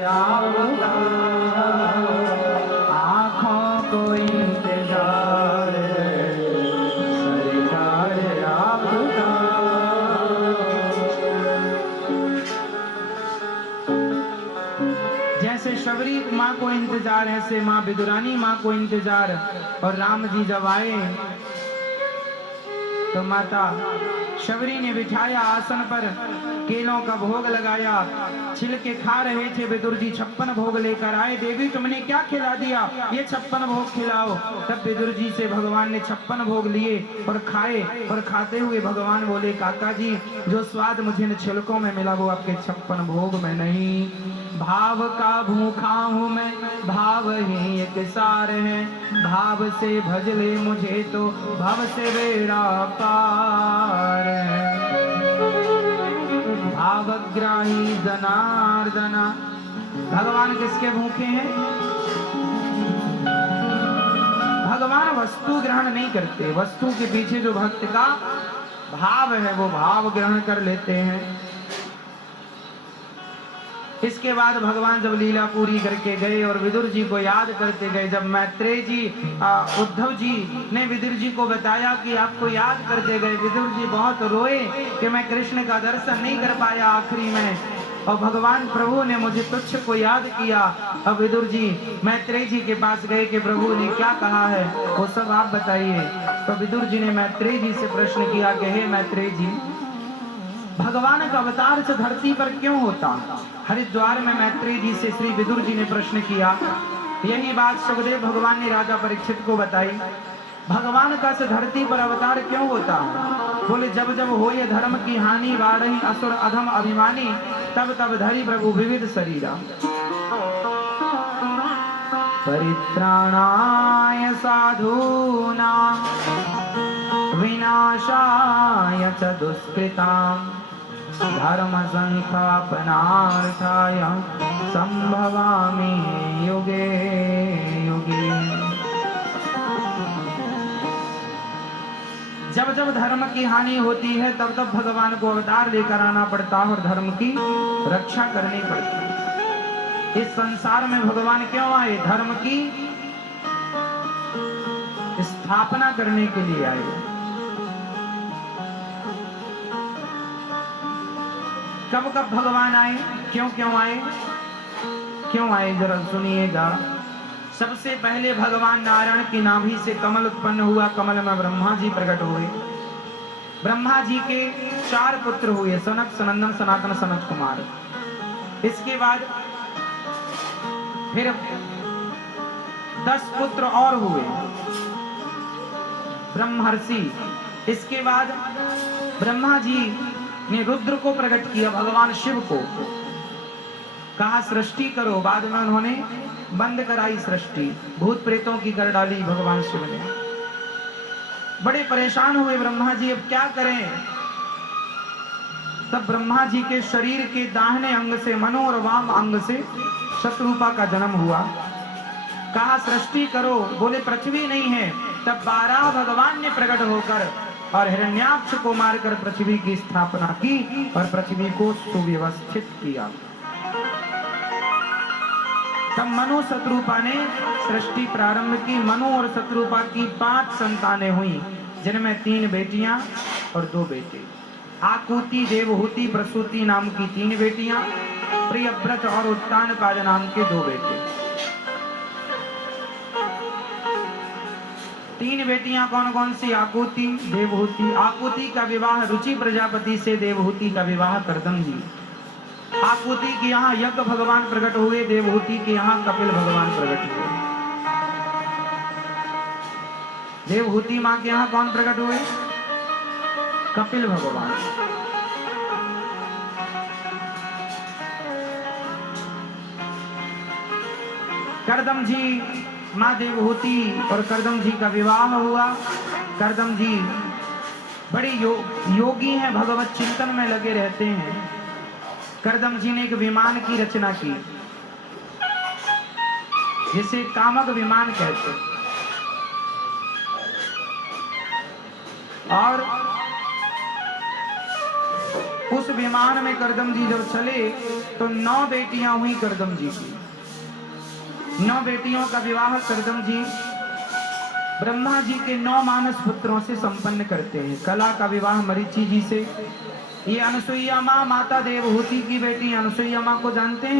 आपका आँखों को इंतजार सरकार आपका। जैसे शबरी माँ को इंतजार, ऐसे माँ विदुरानी माँ को इंतजार। और राम जी जब आए तो माता शबरी ने बिठाया आसन पर, केलों का भोग लगाया, छिलके खा रहे थे। विदुर जी 56 भोग लेकर आए। देवी तुमने क्या खिला दिया, ये 56 भोग खिलाओ। तब विदुर जी से भगवान ने 56 भोग लिए और खाए। और खाते हुए भगवान बोले, काका जी जो स्वाद मुझे इन छिलकों में मिला वो आपके 56 भोग में नहीं। भाव का भूखा हूँ मैं, भाव ही एक सार है। भाव से भज ले मुझे तो भव से बेड़ा पार है। भावग्राही जनार्दना। भगवान किसके भूखे हैं? भगवान वस्तु ग्रहण नहीं करते, वस्तु के पीछे जो भक्त का भाव है वो भाव ग्रहण कर लेते हैं। इसके बाद भगवान जब लीला पूरी करके गए और विदुर जी को याद करते गए, जब मैत्रेय जी उद्धव जी ने विदुर जी को बताया कि आपको याद करते गए, विदुर जी बहुत रोए कि मैं कृष्ण का दर्शन नहीं कर पाया आखिरी में, और भगवान प्रभु ने मुझे तुच्छ को याद किया। अब विदुर जी मैत्रेय जी के पास गए कि प्रभु ने क्या कहा है वो सब आप बताइए। तो विदुर जी ने मैत्रेय जी से प्रश्न किया कि हे मैत्रेय जी, भगवान का अवतार से धरती पर क्यों होता? हरिद्वार में मैत्रेय जी से श्री विदुर जी ने प्रश्न किया। यही बात सुखदेव भगवान ने राजा परीक्षित को बताई। भगवान का से धरती पर अवतार क्यों होता है? बोले जब जब हो ये धर्म की हानि, बाढ़ी असुर अधम अभिमानी, तब तब धरी प्रभु विविध शरीरा। परित्राणाय साधूनां विनाशाय च दुष्कृतां, धर्म संस्थापनार्थाय संभवामि युगे युगे। जब जब धर्म की हानि होती है तब तब भगवान को अवतार लेकर आना पड़ता है और धर्म की रक्षा करनी पड़ती है। इस संसार में भगवान क्यों आए? धर्म की स्थापना करने के लिए आए। कब कब भगवान आए, क्यों क्यों आए, क्यों आए जरा सुनिएगा। सबसे पहले भगवान नारायण की नाभि से कमल उत्पन्न हुआ, कमल में ब्रह्मा जी प्रकट हुए। ब्रह्मा जी के 4 पुत्र हुए, सनक सनंदन सनातन सनत कुमार। इसके बाद फिर 10 पुत्र और हुए ब्रह्मर्षि। इसके बाद ब्रह्मा जी ने रुद्र को प्रकट किया, भगवान शिव को कहा सृष्टि करो। बाद में उन्होंने बंद कराई सृष्टि, भूत प्रेतों की कर डाली भगवान शिव ने। बड़े परेशान हुए ब्रह्मा जी, अब क्या करें? तब ब्रह्मा जी के शरीर के दाहिने अंग से, मनो और वाम अंग से शत्रुपा का जन्म हुआ। कहा सृष्टि करो, बोले पृथ्वी नहीं है। तब 12 भगवान ने प्रकट होकर और हिरण्याक्ष को मारकर पृथ्वी की स्थापना की और पृथ्वी को सुव्यवस्थित किया। तब मनु शत्रुपा ने सृष्टि प्रारंभ की। मनु और शत्रुपा की 5 संतानें हुई, जिनमें 3 बेटियां और 2 बेटे। आकुति, देवहूति, प्रसूति नाम की 3 बेटियां, प्रियव्रत और उत्तानपाद नाम के 2 बेटे। 3 बेटियां कौन कौन सी? आकुति, देवहूति। आकुति का विवाह रुचि प्रजापति से, देवहूति का विवाह कर्दम जी। आकुति के यहाँ यज्ञ भगवान प्रकट हुए, देवहूति के यहाँ कपिल भगवान प्रकट हुए। देवहूति माँ के यहाँ कौन प्रकट हुए? कपिल भगवान। कर्दम जी, माँ देवहूति और कर्दम जी का विवाह हुआ। कर्दम जी बड़े योगी हैं, भगवत चिंतन में लगे रहते हैं। कर्दम जी ने एक विमान की रचना की जिसे कामक विमान कहते हैं। और उस विमान में करदम जी जब चले तो 9 बेटियां हुई करदम जी की। 9 बेटियों का विवाह करदम जी ब्रह्मा जी के 9 मानस पुत्रों से संपन्न करते हैं। कला का विवाह मरीचि जी से। ये अनसुईया माँ माता देवहूति की बेटी अनसुईया माँ को जानते हैं।